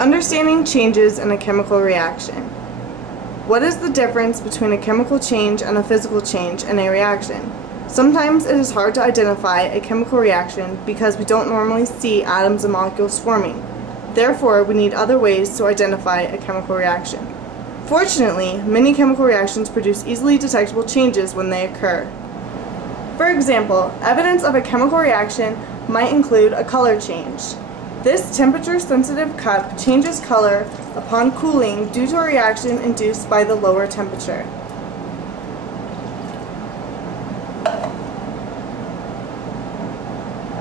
Understanding changes in a chemical reaction. What is the difference between a chemical change and a physical change in a reaction? Sometimes it is hard to identify a chemical reaction because we don't normally see atoms and molecules forming. Therefore, we need other ways to identify a chemical reaction. Fortunately, many chemical reactions produce easily detectable changes when they occur. For example, evidence of a chemical reaction might include a color change. This temperature-sensitive cup changes color upon cooling due to a reaction induced by the lower temperature.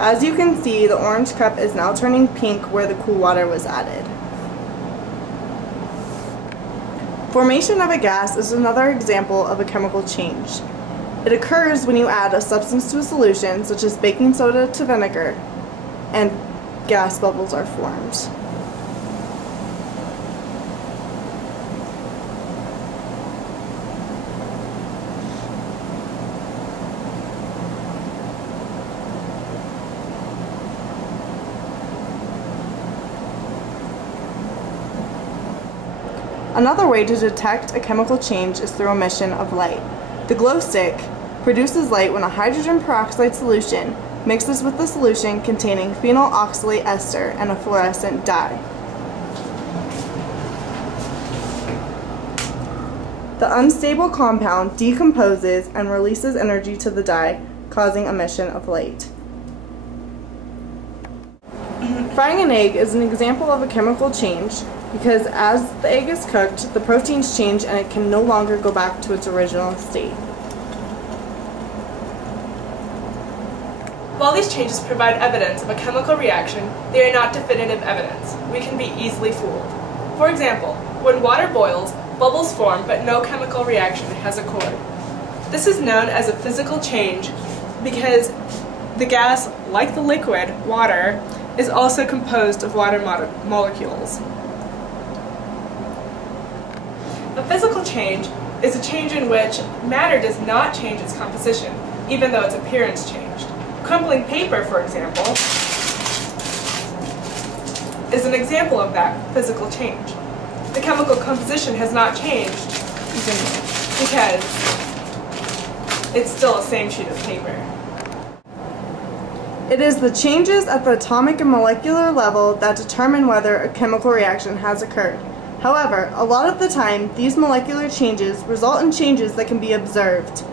As you can see, the orange cup is now turning pink where the cool water was added. Formation of a gas is another example of a chemical change. It occurs when you add a substance to a solution, such as baking soda to vinegar, and gas bubbles are formed. Another way to detect a chemical change is through emission of light. The glow stick produces light when a hydrogen peroxide solution mixes with the solution containing phenyl oxalate ester and a fluorescent dye. The unstable compound decomposes and releases energy to the dye, causing emission of light. Frying an egg is an example of a chemical change because as the egg is cooked, the proteins change and it can no longer go back to its original state. While these changes provide evidence of a chemical reaction, they are not definitive evidence. We can be easily fooled. For example, when water boils, bubbles form but no chemical reaction has occurred. This is known as a physical change because the gas, like the liquid, water, is also composed of water molecules. A physical change is a change in which matter does not change its composition, even though its appearance changed. Crumpling paper, for example, is an example of that physical change. The chemical composition has not changed because it's still the same sheet of paper. It is the changes at the atomic and molecular level that determine whether a chemical reaction has occurred. However, a lot of the time, these molecular changes result in changes that can be observed.